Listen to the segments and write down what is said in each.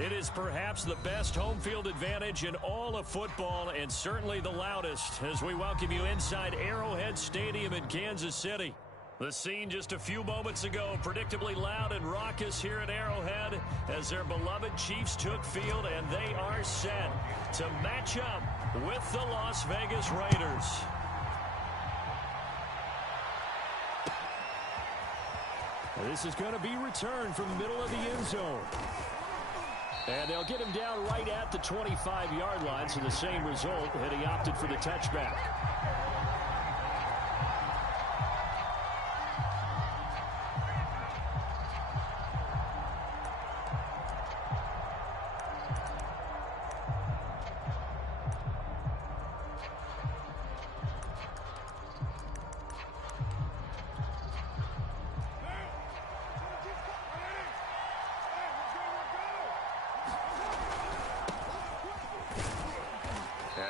It is perhaps the best home field advantage in all of football and certainly the loudest as we welcome you inside Arrowhead Stadium in Kansas City. The scene just a few moments ago, predictably loud and raucous here at Arrowhead as their beloved Chiefs took field, and they are set to match up with the Las Vegas Raiders. This is going to be returned from the middle of the end zone. And they'll get him down right at the 25-yard line, so the same result, and he opted for the touchback.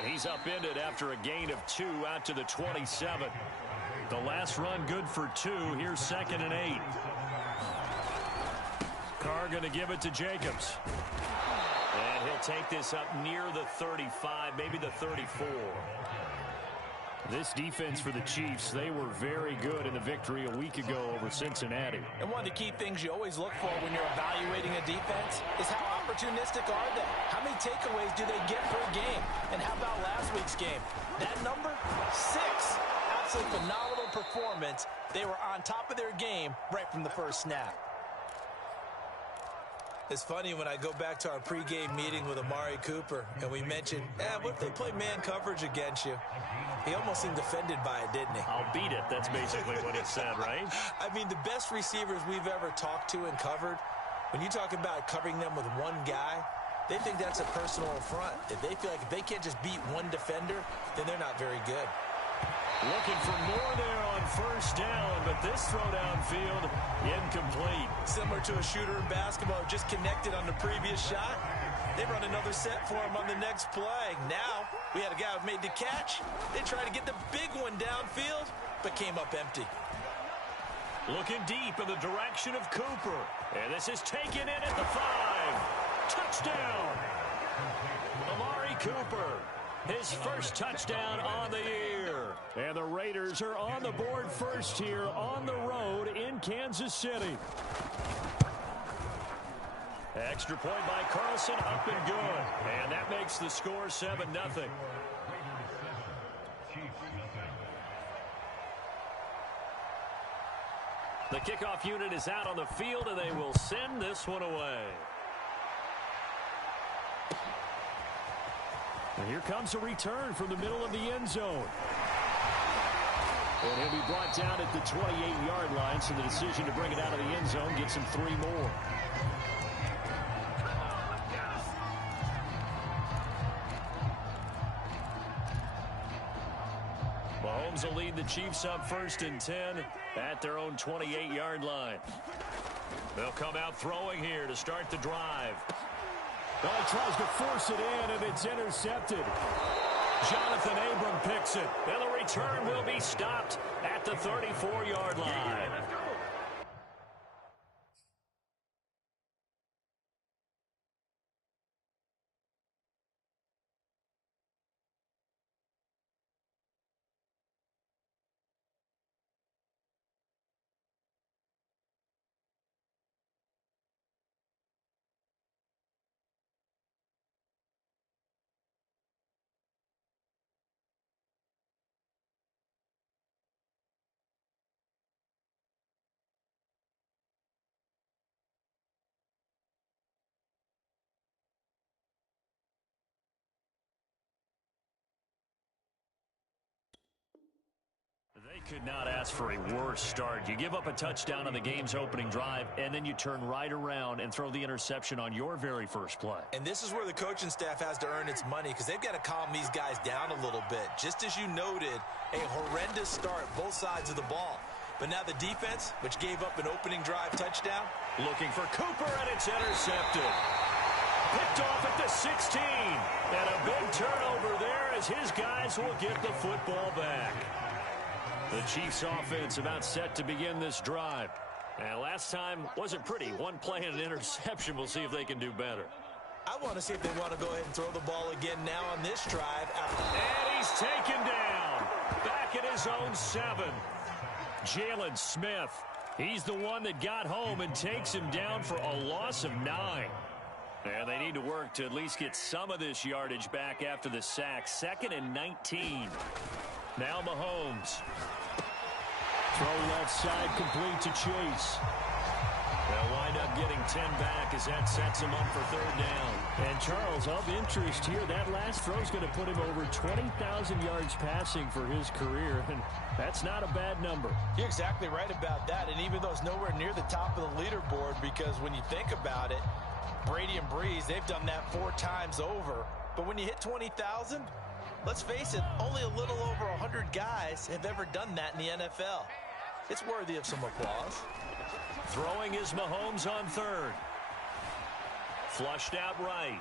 He's upended after a gain of 2 out to the 27. The last run good for 2. Here's 2nd and 8. Carr going to give it to Jacobs. And he'll take this up near the 35, maybe the 34. This defense for the Chiefs, they were very good in the victory a week ago over Cincinnati. And one of the key things you always look for when you're evaluating a defense is how opportunistic are they? How many takeaways do they get per game? And how about last week's game? That number, 6. Absolutely phenomenal performance. They were on top of their game right from the first snap. It's funny when I go back to our pregame meeting with Amari Cooper and we mentioned, what if they play man coverage against you? He almost seemed offended by it, didn't he? I'll beat it. That's basically what he said, right? I mean, the best receivers we've ever talked to and covered, when you talk about covering them with one guy, they think that's a personal affront. If they feel like if they can't just beat one defender, then they're not very good. Looking for more there on first down, but this throw downfield incomplete. Similar to a shooter in basketball, just connected on the previous shot. They run another set for him on the next play. Now, we had a guy who made the catch. They tried to get the big one downfield, but came up empty. Looking deep in the direction of Cooper. And this is taken in at the 5. Touchdown! Amari Cooper. His first touchdown on the year. And the Raiders are on the board first here on the road in Kansas City. Extra point by Carlson, up and good. And that makes the score 7-0. The kickoff unit is out on the field, and they will send this one away. And here comes a return from the middle of the end zone. And he'll be brought down at the 28-yard line, so the decision to bring it out of the end zone gets him 3 more. Mahomes will lead the Chiefs up 1st and 10 at their own 28-yard line. They'll come out throwing here to start the drive. Well, he tries to force it in, and it's intercepted. Jonathan Abram picks it, and the return will be stopped at the 34-yard line. They could not ask for a worse start. You give up a touchdown on the game's opening drive, and then you turn right around and throw the interception on your very first play. And this is where the coaching staff has to earn its money because they've got to calm these guys down a little bit. Just as you noted, a horrendous start, both sides of the ball. But now the defense, which gave up an opening drive touchdown. Looking for Cooper, and it's intercepted. Picked off at the 16. And a big turnover there as his guys will get the football back. The Chiefs offense about set to begin this drive. And last time wasn't pretty. One play and an interception. We'll see if they can do better. I want to see if they want to go ahead and throw the ball again now on this drive. And he's taken down. Back at his own 7. Jalen Smith. He's the one that got home and takes him down for a loss of 9. And they need to work to at least get some of this yardage back after the sack. 2nd and 19. Now Mahomes. Throw left side, complete to Chase. They'll wind up getting 10 back as that sets him up for 3rd down. And Charles, of interest here, that last throw is going to put him over 20,000 yards passing for his career, and that's not a bad number. You're exactly right about that, and even though it's nowhere near the top of the leaderboard, because when you think about it, Brady and Breeze, they've done that 4 times over. But when you hit 20,000, let's face it, only a little over 100 guys have ever done that in the NFL. It's worthy of some applause. Throwing is Mahomes on 3rd. Flushed out right.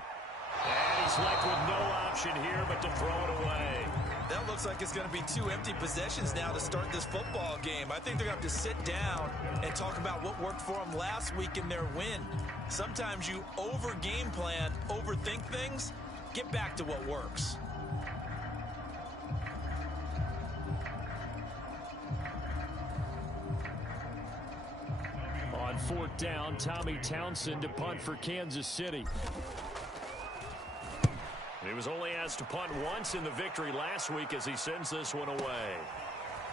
And he's left with no option here but to throw it away. That looks like it's going to be 2 empty possessions now to start this football game. I think they're going to have to sit down and talk about what worked for them last week in their win. Sometimes you over-game plan, overthink things. Get back to what works. On 4th down, Tommy Townsend to punt for Kansas City. He was only asked to punt once in the victory last week as he sends this one away.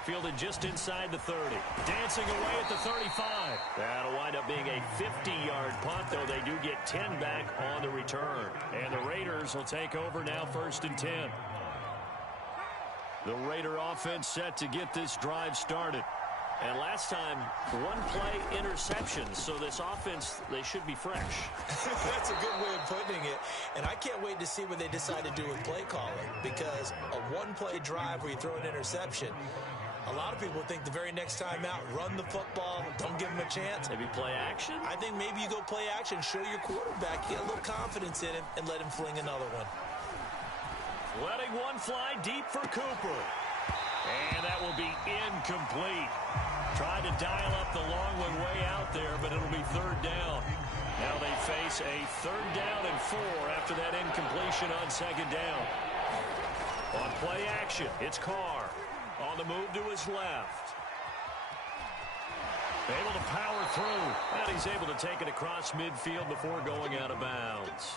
Fielded just inside the 30. Dancing away at the 35. That'll wind up being a 50-yard punt, though they do get 10 back on the return. And the Raiders will take over now 1st and 10. The Raider offense set to get this drive started. And last time, 1-play interception. So this offense, they should be fresh. That's a good way of putting it. And I can't wait to see what they decide to do with play calling. Because a 1-play drive where you throw an interception, a lot of people think the very next time out, run the football, don't give them a chance. Maybe play action? I think maybe you go play action, show your quarterback, get a little confidence in him, and let him fling another one. Letting one fly deep for Cooper. And that will be incomplete. Tried to dial up the long one way out there, but it'll be 3rd down. Now they face a 3rd down and 4 after that incompletion on 2nd down. On play action, it's Carr. On the move to his left. Able to power through. And he's able to take it across midfield before going out of bounds.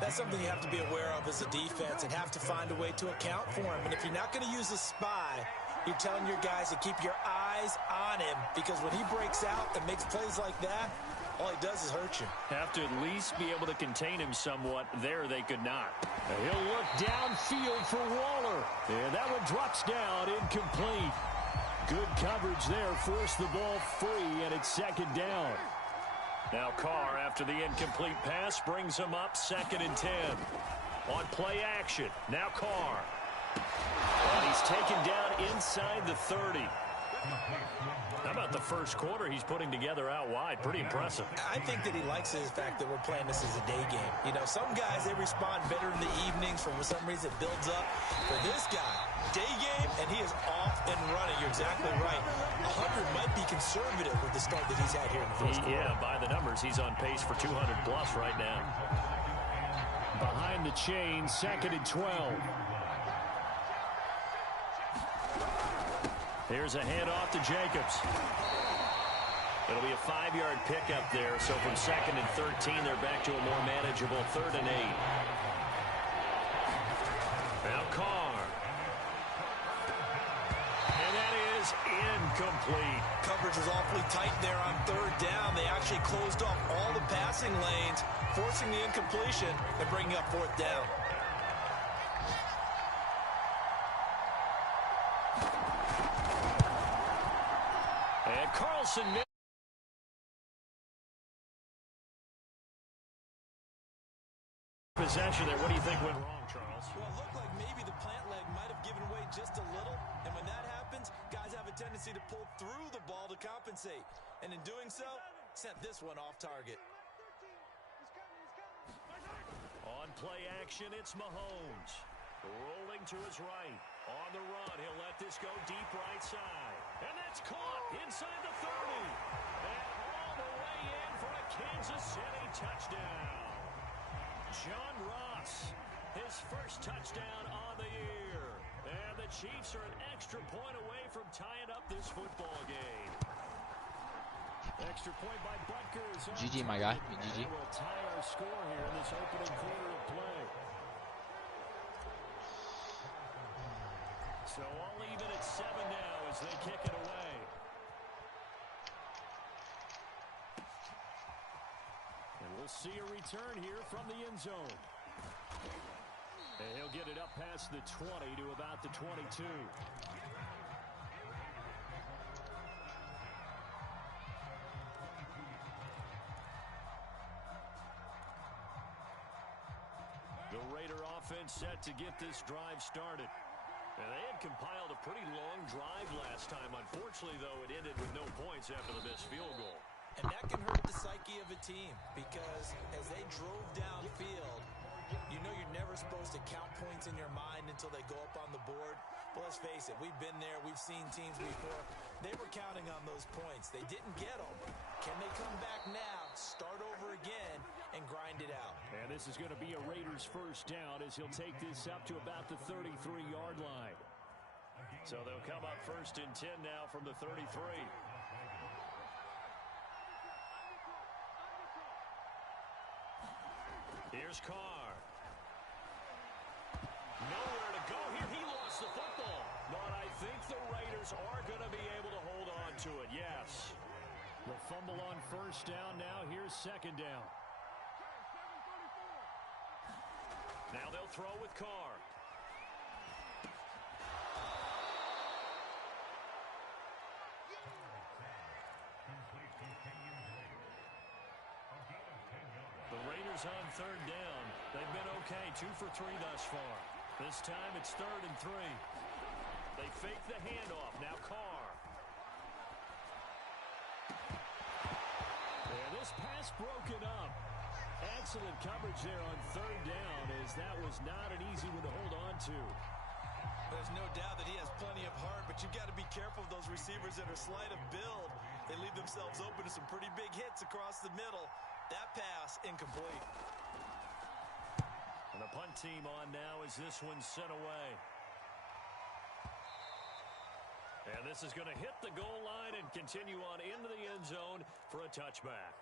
That's something you have to be aware of as a defense and have to find a way to account for him. And if you're not going to use a spy, you're telling your guys to keep your eyes on him, because when he breaks out and makes plays like that, all he does is hurt you. Have to at least be able to contain him somewhat. There they could not. And he'll look downfield for Waller. And that one drops down, incomplete. Good coverage there, forced the ball free, and it's 2nd down. Now Carr, after the incomplete pass, brings him up 2nd and 10. On play action, now Carr. And he's taken down inside the 30. How about the first quarter he's putting together out wide? Pretty impressive. I think that he likes the fact that we're playing this as a day game. You know, some guys, they respond better in the evenings. For some reason, it builds up. For this guy, day game, and he is off and running. You're exactly right. 100 might be conservative with the start that he's had here in the first quarter. Yeah, by the numbers, he's on pace for 200-plus right now. Behind the chain, 2nd and 12. Here's a handoff to Jacobs. It'll be a 5-yard pickup there. So from 2nd and 13, they're back to a more manageable 3rd and 8. Now Carr. And that is incomplete. Coverage was awfully tight there on 3rd down. They actually closed off all the passing lanes, forcing the incompletion and bringing up 4th down. And Carlson possession there. What do you think went wrong, Charles? Well, it looked like maybe the plant leg might have given way just a little. And when that happens, guys have a tendency to pull through the ball to compensate. And in doing so, sent this one off target. On play action, it's Mahomes. Rolling to his right. On the run, he'll let this go deep right side. And that's caught inside the 30. And all the way in for a Kansas City touchdown. John Ross, his first touchdown on the year. And the Chiefs are an extra point away from tying up this football game. Extra point by Butker. GG, my guy. GG. We'll tie our score here in this opening quarter of play. So all even at 7 now as they kick it away. And we'll see a return here from the end zone. And he'll get it up past the 20 to about the 22. The Raider offense set to get this drive started. And they had compiled a pretty long drive last time. Unfortunately, though, it ended with no points after the missed field goal. And that can hurt the psyche of a team because as they drove downfield, you know you're never supposed to count points in your mind until they go up on the board. But let's face it, we've been there. We've seen teams before. They were counting on those points. They didn't get them. Can they come back now, start over again, and grind it out? And this is going to be a Raiders first down as he'll take this up to about the 33-yard line. So they'll come up first and 10 now from the 33. Here's Carr. Nowhere to go here. He lost the football. But I think the Raiders are going to be able to hold on to it. Yes. The fumble on first down. Now here's second down. Now they'll throw with Carr. The Raiders on third down. They've been okay, 2 for 3 thus far. This time it's 3rd and 3. They fake the handoff. Now Carr. And this pass broken up. Excellent coverage there on third down as that was not an easy one to hold on to. There's no doubt that he has plenty of heart, but you've got to be careful of those receivers that are slight of build. They leave themselves open to some pretty big hits across the middle. That pass, incomplete. And the punt team on now as this one's sent away. And this is going to hit the goal line and continue on into the end zone for a touchback.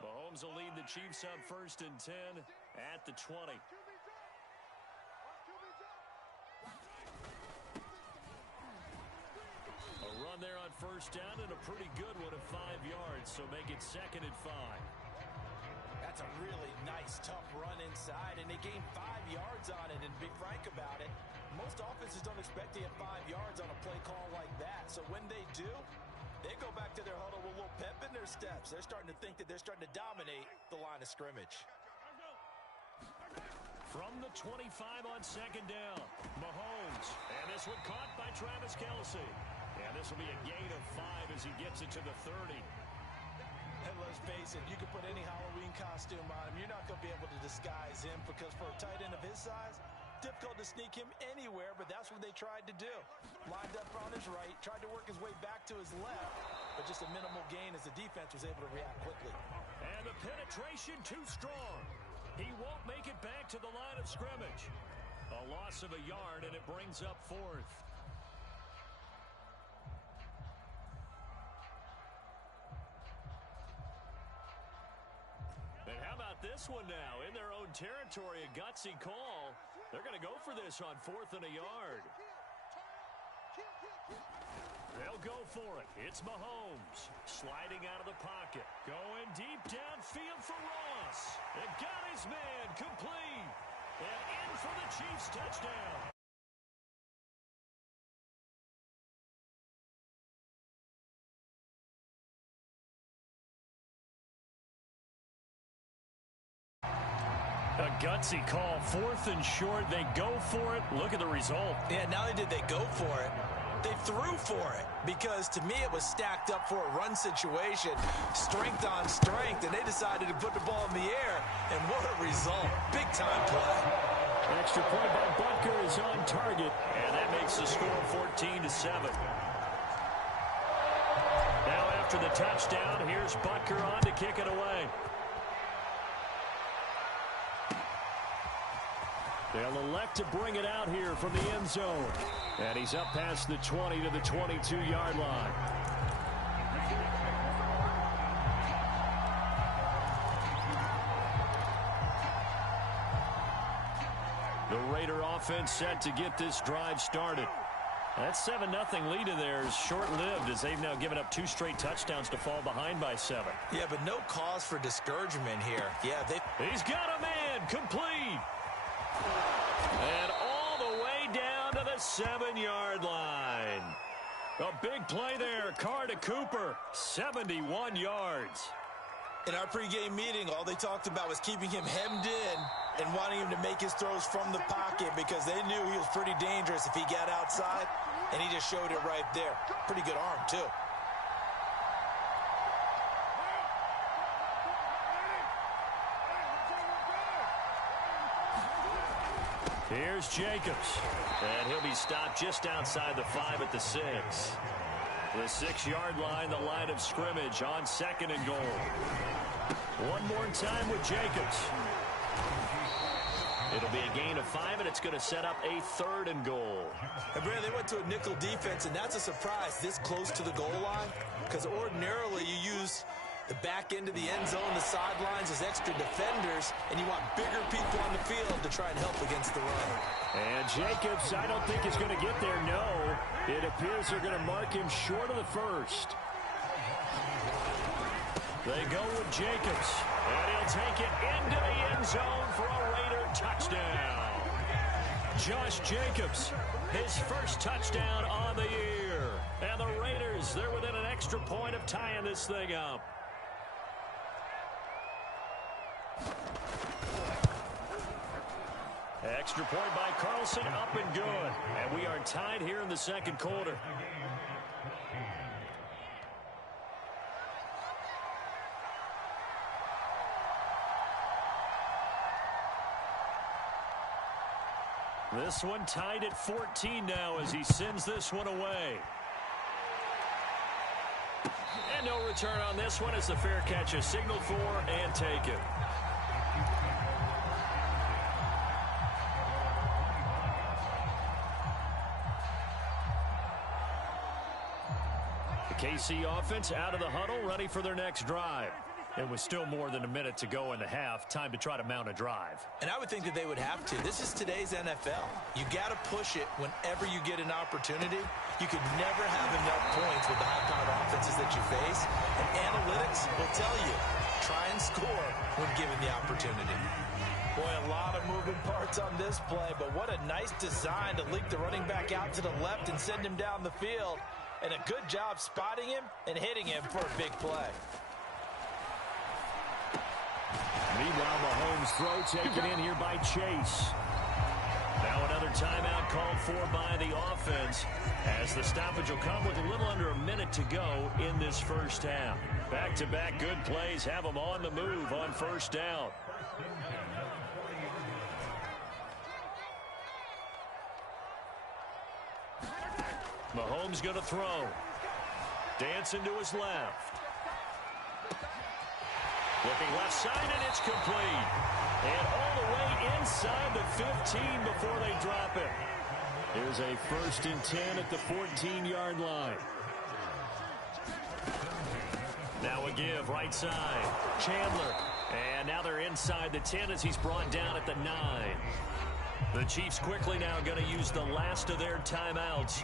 Mahomes will lead the Chiefs up 1st and 10 at the 20. A run there on first down and a pretty good one of 5 yards, so make it 2nd and 5. That's a really nice, tough run inside, and they gained 5 yards on it. And to be frank about it, most offenses don't expect to get 5 yards on a play call like that. So when they do, they go back to their huddle with a little pep in their steps. They're starting to think that they're starting to dominate the line of scrimmage. From the 25 on 2nd down, Mahomes. And this one caught by Travis Kelce. And this will be a gain of 5 as he gets it to the 30. And let's face it, you can put any Halloween costume on him. You're not going to be able to disguise him because for a tight end of his size, difficult to sneak him anywhere, but that's what they tried to do. Lined up on his right, tried to work his way back to his left, but just a minimal gain as the defense was able to react quickly. And the penetration too strong. He won't make it back to the line of scrimmage. A loss of a yard, and it brings up 4th. And how about this one now? In their own territory, a gutsy call. They're going to go for this on 4th and a yard. They'll go for it. It's Mahomes sliding out of the pocket. Going deep downfield for Ross. And got his man complete. And in for the Chiefs touchdown. A gutsy call, 4th and short. They go for it. Look at the result. Yeah, not only did they go for it, they threw for it because to me it was stacked up for a run situation, strength on strength, and they decided to put the ball in the air, and what a result. Big time play. Extra point by Butker is on target. And that makes the score 14-7. Now after the touchdown. Here's Butker on to kick it away. They'll elect to bring it out here from the end zone. And he's up past the 20 to the 22-yard line. The Raider offense set to get this drive started. That 7-0 lead in there is short-lived as they've now given up 2 straight touchdowns to fall behind by 7. Yeah, but no cause for discouragement here. Yeah, he's got a man complete. And all the way down to the 7-yard line. A big play there. Carr to Cooper. 71 yards. In our pregame meeting, all they talked about was keeping him hemmed in and wanting him to make his throws from the pocket because they knew he was pretty dangerous if he got outside, and he just showed it right there. Pretty good arm, too. Here's Jacobs, and he'll be stopped just outside the 5 at the 6. The 6-yard line, the line of scrimmage on 2nd and goal. One more time with Jacobs. It'll be a gain of 5, and it's going to set up a 3rd and goal. And Brad, they went to a nickel defense, and that's a surprise this close to the goal line, because ordinarily you use the back end of the end zone, the sidelines as extra defenders, and you want bigger people on the field to try and help against the run. And Jacobs, I don't think is going to get there, no. It appears they're going to mark him short of the 1st. They go with Jacobs, and he'll take it into the end zone for a Raider touchdown. Josh Jacobs, his 1st touchdown on the year. And the Raiders, they're within an extra point of tying this thing up. Extra point by Carlson, up and good. And we are tied here in the 2nd quarter. This one tied at 14 now as he sends this one away. And no return on this one as the fair catch is signaled for and taken. The KC offense out of the huddle, ready for their next drive. It was still more than a minute to go in the half. Time to try to mount a drive. And I would think that they would have to. This is today's NFL. You got to push it whenever you get an opportunity. You could never have enough points with the high-powered offenses that you face. And analytics will tell you, try and score when given the opportunity. Boy, a lot of moving parts on this play, but what a nice design to leak the running back out to the left and send him down the field. And a good job spotting him and hitting him for a big play. Meanwhile, Mahomes' throw taken in here by Chase. Now another timeout called for by the offense as the stoppage will come with a little under a minute to go in this 1st half. Back-to-back good plays have them on the move on 1st down. Mahomes going to throw. Dancing to his left. Looking left side, and it's complete. And all the way inside the 15 before they drop it. Here's a 1st and 10 at the 14-yard line. Now a give, right side. Chandler. And now they're inside the 10 as he's brought down at the 9. The Chiefs quickly now going to use the last of their timeouts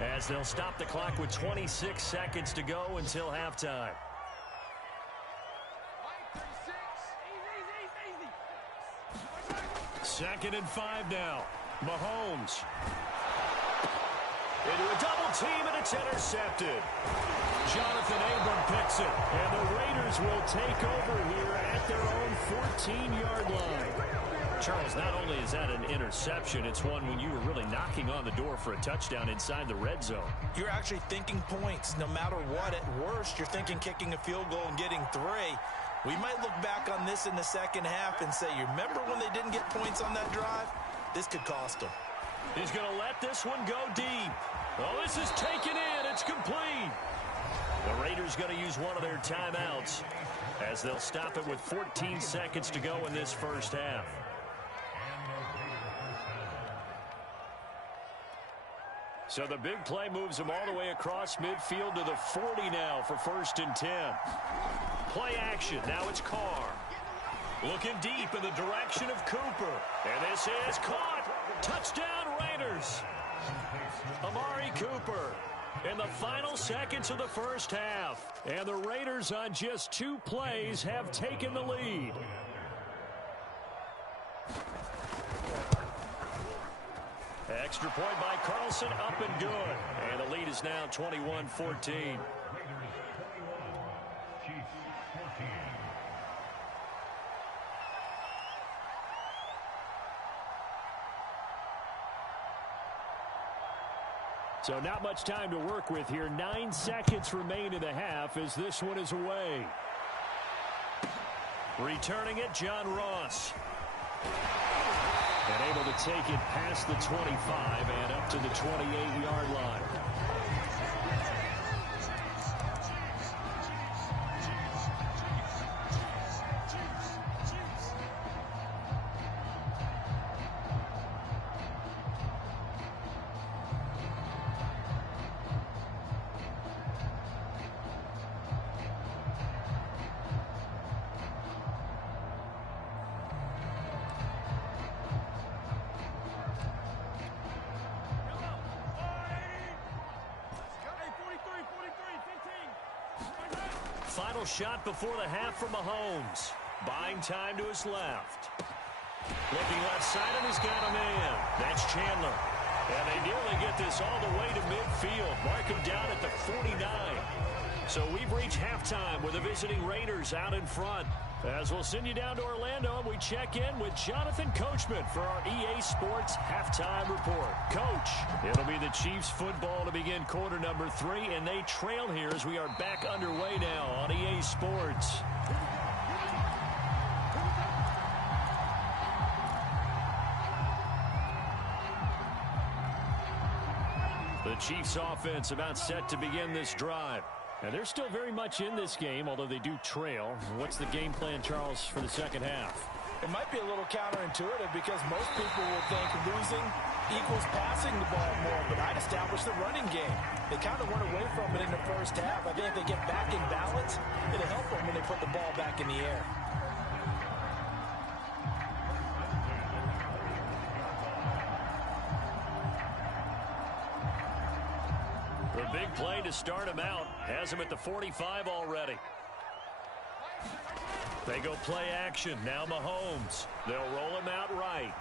as they'll stop the clock with 26 seconds to go until halftime. 2nd and 5 now. Mahomes. Into a double team, and it's intercepted. Jonathan Abram picks it, and the Raiders will take over here at their own 14-yard line. Charles, not only is that an interception, it's one when you were really knocking on the door for a touchdown inside the red zone. You're actually thinking points. No matter what, at worst, you're thinking kicking a field goal and getting 3. We might look back on this in the 2nd half and say, you remember when they didn't get points on that drive? This could cost them. He's going to let this one go deep. Oh, this is taken in. It's complete. The Raiders going to use one of their timeouts as they'll stop it with 14 seconds to go in this first half. So the big play moves them all the way across midfield to the 40 now for 1st and 10. Play action. Now it's Carr. Looking deep in the direction of Cooper. And this is caught. Touchdown Raiders. Amari Cooper in the final seconds of the first half. And the Raiders on just 2 plays have taken the lead. Extra point by Carlson, up and good. And the lead is now 21-14. So not much time to work with here. 9 seconds remain in the half as this one is away. Returning it, John Ross. And able to take it past the 25 and up to the 28-yard line. Final shot before the half from Mahomes. Buying time to his left. Looking left side, and he's got a man. That's Chandler. And they nearly get this all the way to midfield. Mark him down at the 49. So we've reached halftime with the visiting Raiders out in front. As we'll send you down to Orlando, and we check in with Jonathan Coachman for our EA Sports Halftime Report. Coach, it'll be the Chiefs football to begin quarter number 3, and they trail here as we are back underway now on EA Sports. The Chiefs offense about set to begin this drive. And they're still very much in this game, although they do trail. What's the game plan, Charles, for the second half? It might be a little counterintuitive because most people will think losing equals passing the ball more, but I'd establish the running game. They kind of went away from it in the first half. I think if they get back in balance, it'll help them when they put the ball back in the air. The big play to start him out has him at the 45 already. They go play action. Now Mahomes. They'll roll him out right.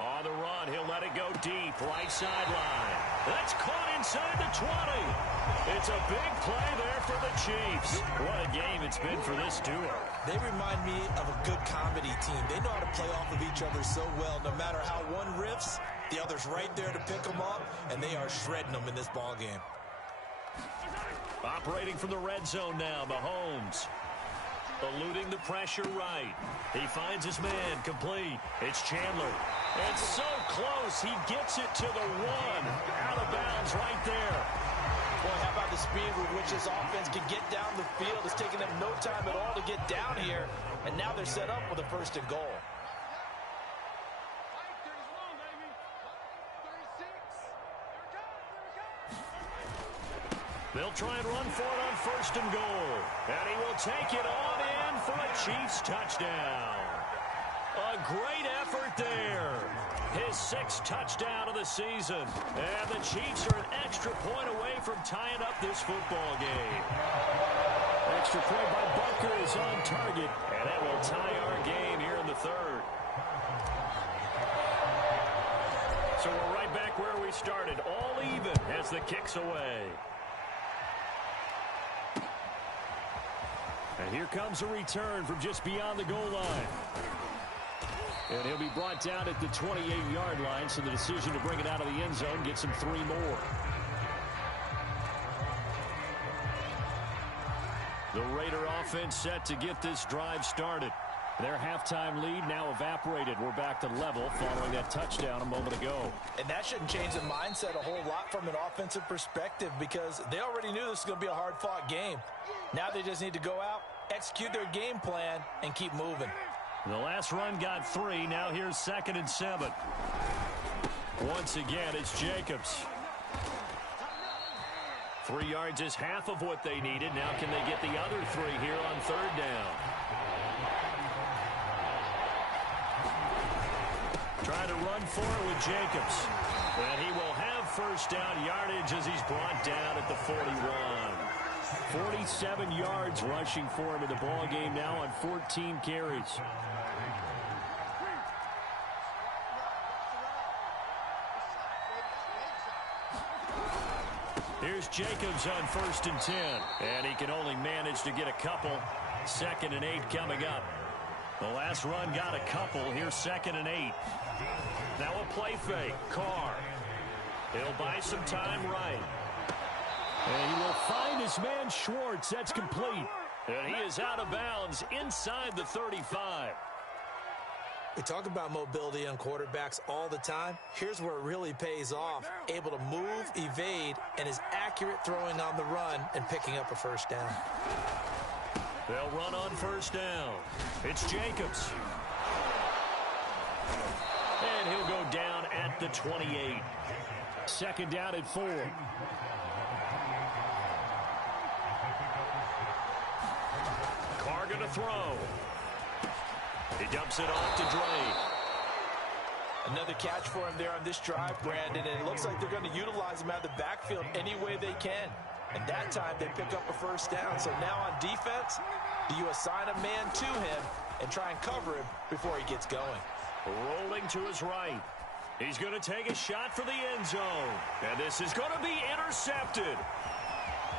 On the run, he'll let it go deep. Right sideline. That's caught inside the 20. It's a big play there for the Chiefs. What a game it's been for this duo. They remind me of a good comedy team. They know how to play off of each other so well. No matter how one riffs, the other's right there to pick them up, and they are shredding them in this ball game. Operating from the red zone now, Mahomes. Eluding the pressure right. He finds his man, complete. It's Chandler. It's so close, he gets it to the 1. Out of bounds right there. Boy, how about the speed with which this offense can get down the field? It's taking them no time at all to get down here, and now they're set up with a 1st and goal. They'll try and run for it on 1st and goal. And he will take it on in for a Chiefs touchdown. A great effort there. His 6th touchdown of the season. And the Chiefs are an extra point away from tying up this football game. Extra point by Bucker is on target. And that will tie our game here in the 3rd. So we're right back where we started. All even as the kick's away. And here comes a return from just beyond the goal line. And he'll be brought down at the 28-yard line, so the decision to bring it out of the end zone gets him 3 more. The Raider offense set to get this drive started. Their halftime lead now evaporated. We're back to level following that touchdown a moment ago. And that shouldn't change the mindset a whole lot from an offensive perspective because they already knew this was going to be a hard-fought game. Now they just need to go out, execute their game plan, and keep moving. The last run got 3. Now here's 2nd and 7. Once again, it's Jacobs. 3 yards is half of what they needed. Now can they get the other 3 here on 3rd down? Trying to run for it with Jacobs. And he will have 1st down yardage as he's brought down at the 41. 47 yards rushing for him in the ball game now on 14 carries. Here's Jacobs on 1st and 10. And he can only manage to get a couple. 2nd and 8 coming up. The last run got a couple. Here's 2nd and 8. Now a play fake. Carr. He'll buy some time right. And he will find his man Schwartz. That's complete. And he is out of bounds inside the 35. We talk about mobility on quarterbacks all the time. Here's where it really pays off. Able to move, evade, and is accurate throwing on the run and picking up a 1st down. They'll run on 1st down. It's Jacobs. And he'll go down at the 28. 2nd down at 4. Carr gonna throw. He dumps it off to Drake. Another catch for him there on this drive, Brandon, and it looks like they're going to utilize him out of the backfield any way they can. And that time they pick up a 1st down. So now on defense, do you assign a man to him and try and cover him before he gets going? Rolling to his right. He's going to take a shot for the end zone. And this is going to be intercepted.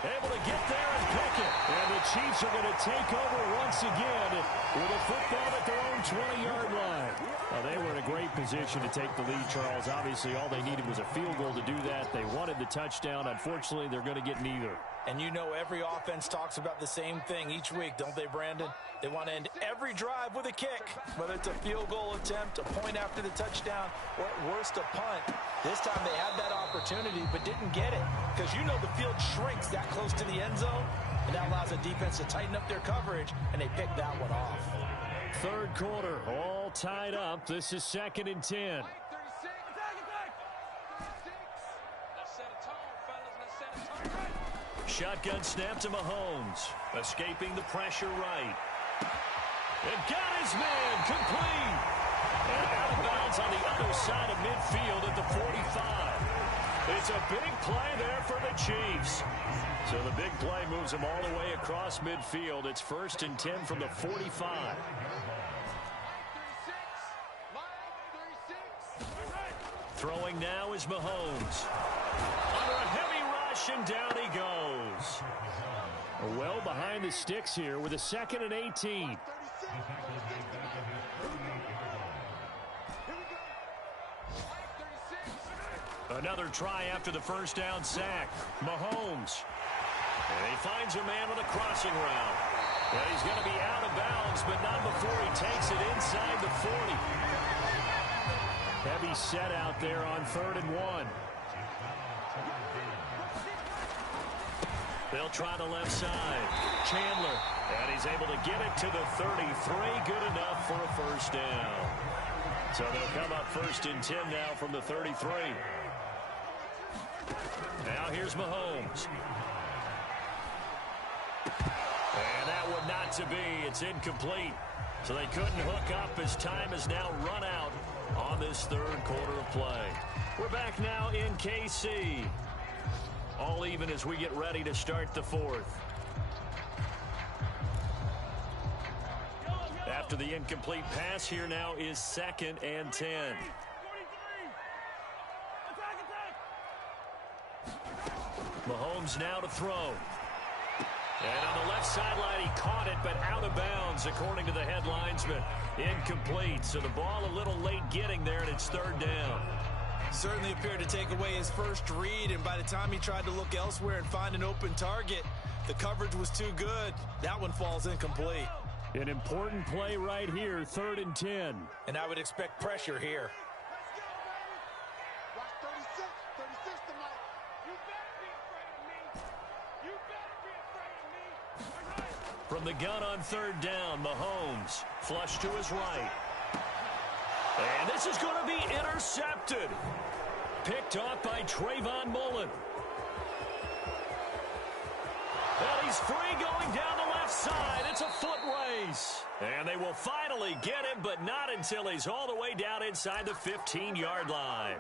Able to get there and pick it. And the Chiefs are going to take over once again with a football at their own 20-yard line. Well, they were in a great position to take the lead, Charles. Obviously, all they needed was a field goal to do that. They wanted the touchdown. Unfortunately, they're going to get neither. And you know every offense talks about the same thing each week, don't they, Brandon? They want to end every drive with a kick, whether it's a field goal attempt, a point after the touchdown, or at worst a punt. This time they had that opportunity but didn't get it because you know the field shrinks that close to the end zone, and that allows the defense to tighten up their coverage, and they picked that one off. 3rd quarter, all tied up. This is 2nd and 10. Shotgun snap to Mahomes. Escaping the pressure right. And got his man complete. And out of bounds on the other side of midfield at the 45. It's a big play there for the Chiefs. So the big play moves them all the way across midfield. It's 1st and 10 from the 45. Throwing now is Mahomes. Under a heavy rush, and down he goes. Well behind the sticks here with a 2nd and 18. Another try after the 1st down sack. Mahomes. And he finds a man on the crossing route. And he's going to be out of bounds, but not before he takes it inside the 40. Heavy set out there on 3rd and 1. They'll try the left side. Chandler. And he's able to get it to the 33. Good enough for a 1st down. So they'll come up 1st and 10 now from the 33. Now here's Mahomes. And that one not to be. It's incomplete. So they couldn't hook up as time has now run out on this 3rd quarter of play. We're back now in KC. All even as we get ready to start the 4th. After the incomplete pass, here now is 2nd and 10. Mahomes now to throw. And on the left sideline, he caught it, but out of bounds, according to the head linesman. Incomplete, so the ball a little late getting there, and it's 3rd down. Certainly appeared to take away his first read, and by the time he tried to look elsewhere and find an open target, the coverage was too good. That one falls incomplete. An important play right here, 3rd and 10. And I would expect pressure here. Watch 36 tonight. You better be afraid of me. You better be afraid of me. From the gun on 3rd down, Mahomes flush to his right. And this is going to be intercepted. Picked off by Trayvon Mullen. Well, he's free going down the left side. It's a foot race. And they will finally get him, but not until he's all the way down inside the 15-yard line.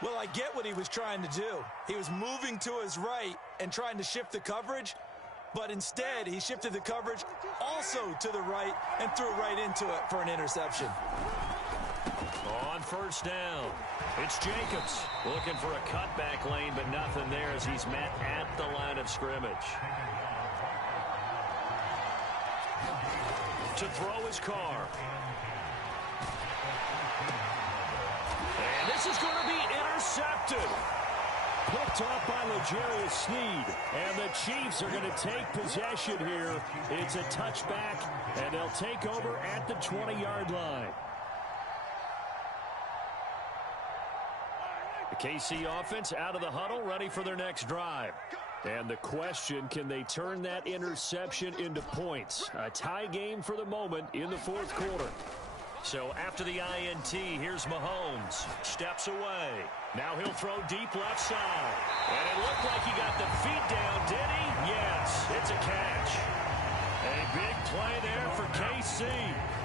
Well, I get what he was trying to do. He was moving to his right and trying to shift the coverage, but instead he shifted the coverage also to the right and threw right into it for an interception. On 1st down, it's Jacobs looking for a cutback lane, but nothing there as he's met at the line of scrimmage. To throw his car. And this is going to be intercepted. Picked off by L'Jarius Sneed. And the Chiefs are going to take possession here. It's a touchback, and they'll take over at the 20-yard line. The KC offense out of the huddle, ready for their next drive. And the question, can they turn that interception into points? A tie game for the moment in the 4th quarter. So after the INT, here's Mahomes. Steps away. Now he'll throw deep left side. And it looked like he got the feet down, did he? Yes, it's a catch. A big play there for KC.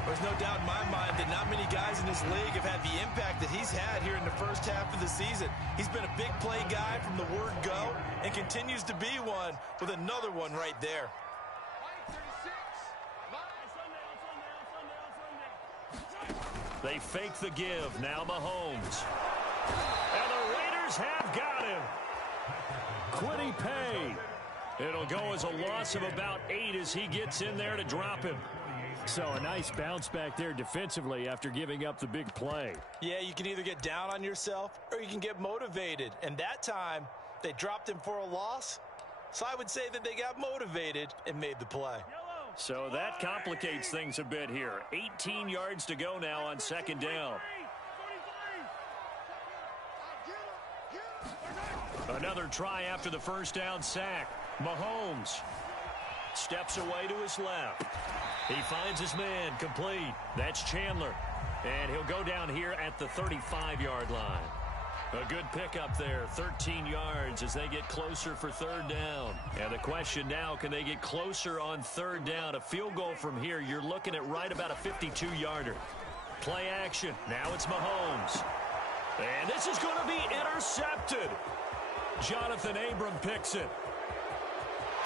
There's no doubt in my mind that not many guys in this league have had the impact that he's had here in the first half of the season. He's been a big play guy from the word go and continues to be one with another one right there. They fake the give. Now Mahomes. And the Raiders have got him. Quiddy Pay. It'll go as a loss of about 8 as he gets in there to drop him. So a nice bounce back there defensively after giving up the big play. Yeah, you can either get down on yourself or you can get motivated. And that time, they dropped him for a loss. So I would say that they got motivated and made the play. So that complicates things a bit here. 18 yards to go now on 2nd down. Another try after the 1st down sack. Mahomes steps away to his left. He finds his man complete. That's Chandler. And he'll go down here at the 35-yard line. A good pickup there, 13 yards as they get closer for 3rd down. And the question now, can they get closer on 3rd down? A field goal from here, you're looking at right about a 52-yarder. Play action. Now it's Mahomes. And this is going to be intercepted. Jonathan Abram picks it.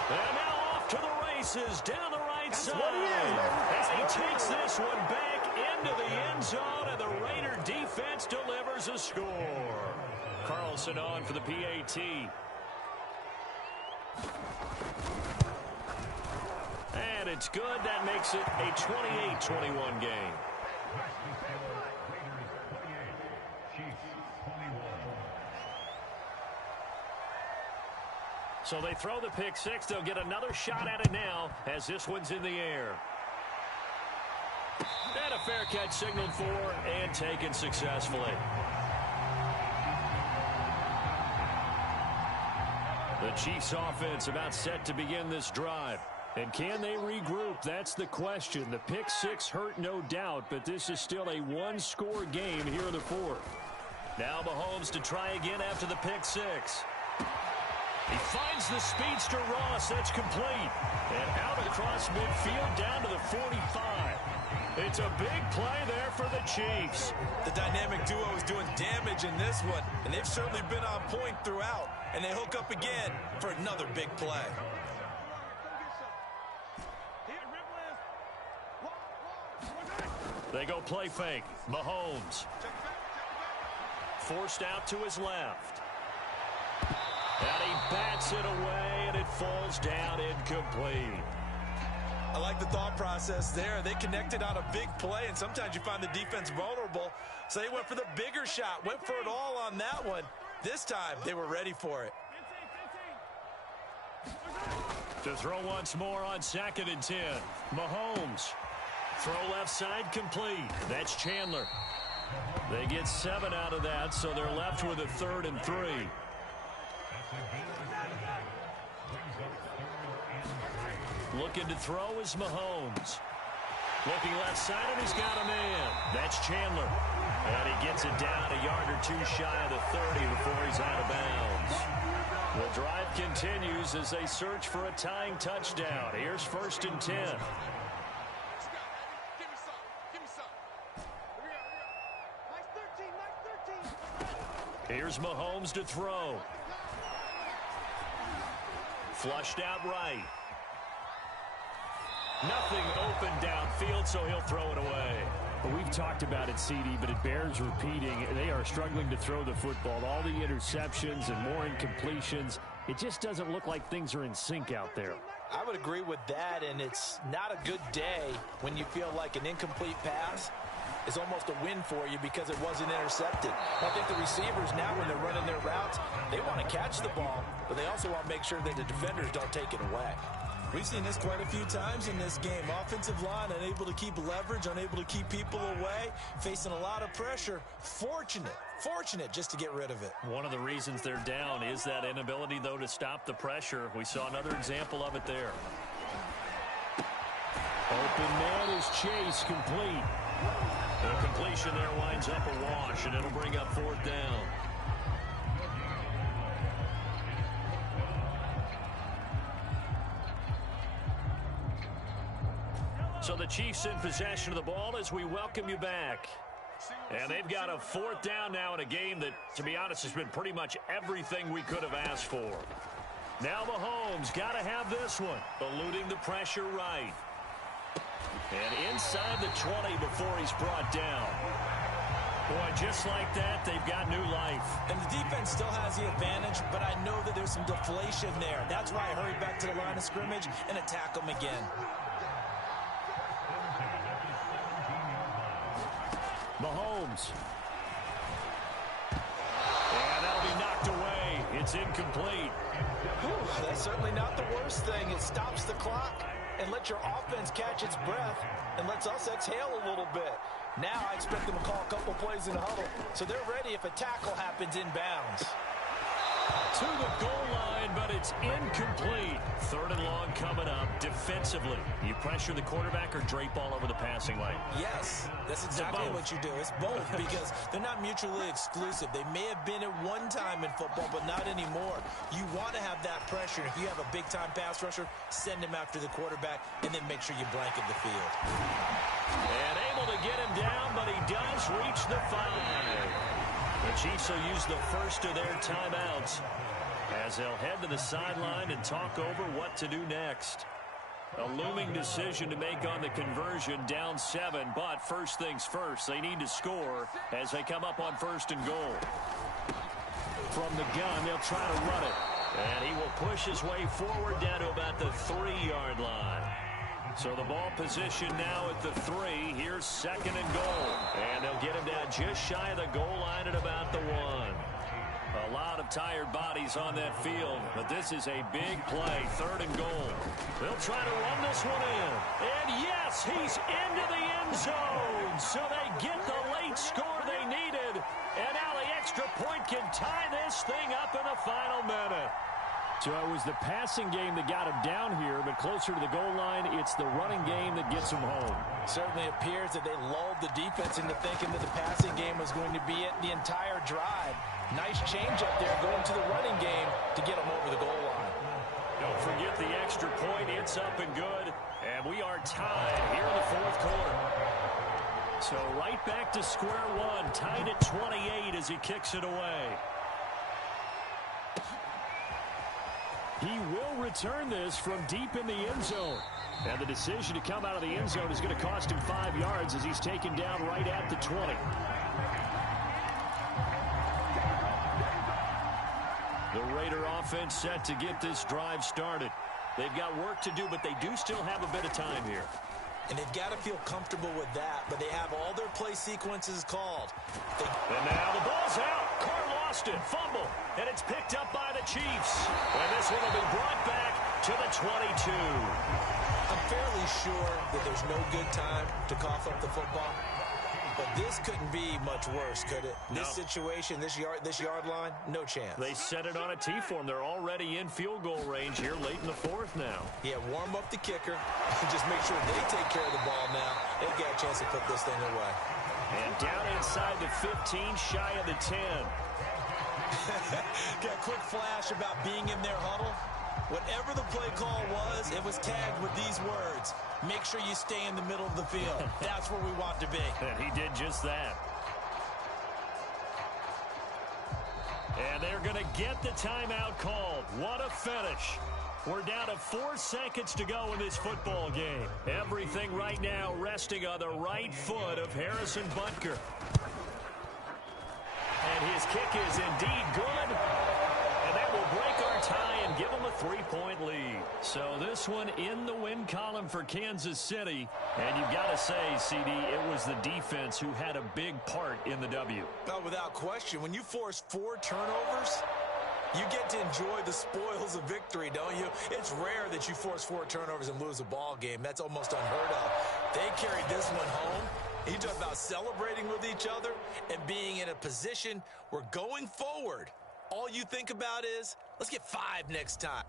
And now off to the races down the right side. As he takes this one back into the end zone, and the Raider defense delivers a score. Carlson on for the PAT. And it's good. That makes it a 28-21 game. So they throw the pick six. They'll get another shot at it now as this one's in the air. And a fair catch signaled for and taken successfully. The Chiefs offense about set to begin this drive. And can they regroup? That's the question. The pick six hurt, no doubt, but this is still a one-score game here in the 4th. Now Mahomes to try again after the pick six. He finds the speedster Ross. That's complete. And out across midfield down to the 45. It's a big play there for the Chiefs. The dynamic duo is doing damage in this one, and they've certainly been on point throughout. And they hook up again for another big play. They go play fake. Mahomes. Forced out to his left. And he bats it away, and it falls down incomplete. I like the thought process there. They connected on a big play, and sometimes you find the defense vulnerable. So they went for the bigger shot, went for it all on that one. This time, they were ready for it. To throw once more on 2nd and 10. Mahomes. Throw left side complete. That's Chandler. They get 7 out of that, so they're left with a 3rd and 3. Looking to throw is Mahomes. Looking left side, and he's got a man. That's Chandler. And he gets it down a yard or 2 shy of the 30 before he's out of bounds. The drive continues as they search for a tying touchdown. Here's 1st and 10. Here's Mahomes to throw. Flushed out right. Nothing open downfield, so he'll throw it away. Well, we've talked about it, CD, but it bears repeating. They are struggling to throw the football. All the interceptions and more incompletions. It just doesn't look like things are in sync out there. I would agree with that, and it's not a good day when you feel like an incomplete pass is almost a win for you because it wasn't intercepted. I think the receivers now, when they're running their routes, they want to catch the ball, but they also want to make sure that the defenders don't take it away. We've seen this quite a few times in this game. Offensive line unable to keep leverage, unable to keep people away, facing a lot of pressure. Fortunate just to get rid of it. One of the reasons they're down is that inability, though, to stop the pressure. We saw another example of it there. Open man is Chase, complete. The completion there winds up a wash, and it'll bring up 4th down. So the Chiefs in possession of the ball as we welcome you back. And they've got a 4th down now in a game that, to be honest, has been pretty much everything we could have asked for. Now Mahomes got to have this one, eluding the pressure right. And inside the 20 before he's brought down. Boy, just like that, they've got new life. And the defense still has the advantage, but I know that there's some deflation there. That's why I hurried back to the line of scrimmage and attack them again. Mahomes. And that'll be knocked away. It's incomplete. Whew, that's certainly not the worst thing. It stops the clock and lets your offense catch its breath and lets us exhale a little bit. Now I expect them to call a couple plays in the huddle, so they're ready if a tackle happens inbounds. To the goal line, but it's incomplete. 3rd and long coming up defensively. You pressure the quarterback or drape all over the passing lane? Yes, that's exactly what you do. It's both because they're not mutually exclusive. They may have been at one time in football, but not anymore. You want to have that pressure. If you have a big-time pass rusher, send him after the quarterback, and then make sure you blanket the field. And able to get him down, but he does reach the 5. The Chiefs will use the first of their timeouts as they'll head to the sideline and talk over what to do next. A looming decision to make on the conversion, down 7, but first things first, they need to score as they come up on 1st and goal. From the gun, they'll try to run it, and he will push his way forward down to about the 3-yard line. So the ball position now at the 3. Here's 2nd and goal. And they'll get him down just shy of the goal line at about the 1. A lot of tired bodies on that field, but this is a big play. 3rd and goal. They'll try to run this one in. And yes, he's into the end zone. So they get the late score they needed. And now the extra point can tie this thing up in the final minute. So it was the passing game that got him down here, but closer to the goal line, it's the running game that gets him home. Certainly appears that they lulled the defense into thinking that the passing game was going to be it the entire drive. Nice change up there going to the running game to get them over the goal line. Don't forget the extra point. It's up and good. And we are tied here in the 4th quarter. So right back to square one, tied at 28 as he kicks it away. He will return this from deep in the end zone. And the decision to come out of the end zone is going to cost him 5 yards as he's taken down right at the 20. The Raider offense set to get this drive started. They've got work to do, but they do still have a bit of time here. And they've got to feel comfortable with that, but they have all their play sequences called. And now the ball's out. Carr lost it. Fumble. And it's picked up by the Chiefs. And this one will be brought back to the 22. I'm fairly sure that there's no good time to cough up the football. But this couldn't be much worse, could it? No. This situation, this yard line, no chance. They set it on a T-form. They're already in field goal range here late in the fourth now. Yeah, warm up the kicker. Just make sure they take care of the ball now. They've got a chance to put this thing away. And down inside the 15, shy of the 10. Got a quick flash about being in their huddle. Whatever the play call was, it was tagged with these words. Make sure you stay in the middle of the field. That's where we want to be. And he did just that. And they're going to get the timeout called. What a finish. We're down to 4 seconds to go in this football game. Everything right now resting on the right foot of Harrison Butker. And his kick is indeed good. And that will break our tie and give them a 3-point lead. So this one in the win column for Kansas City. And you've got to say, CD, it was the defense who had a big part in the W. Oh, without question. When you force 4 turnovers, you get to enjoy the spoils of victory, don't you? It's rare that you force 4 turnovers and lose a ball game. That's almost unheard of. They carried this one home. You talk about celebrating with each other and being in a position where going forward, all you think about is, let's get 5 next time.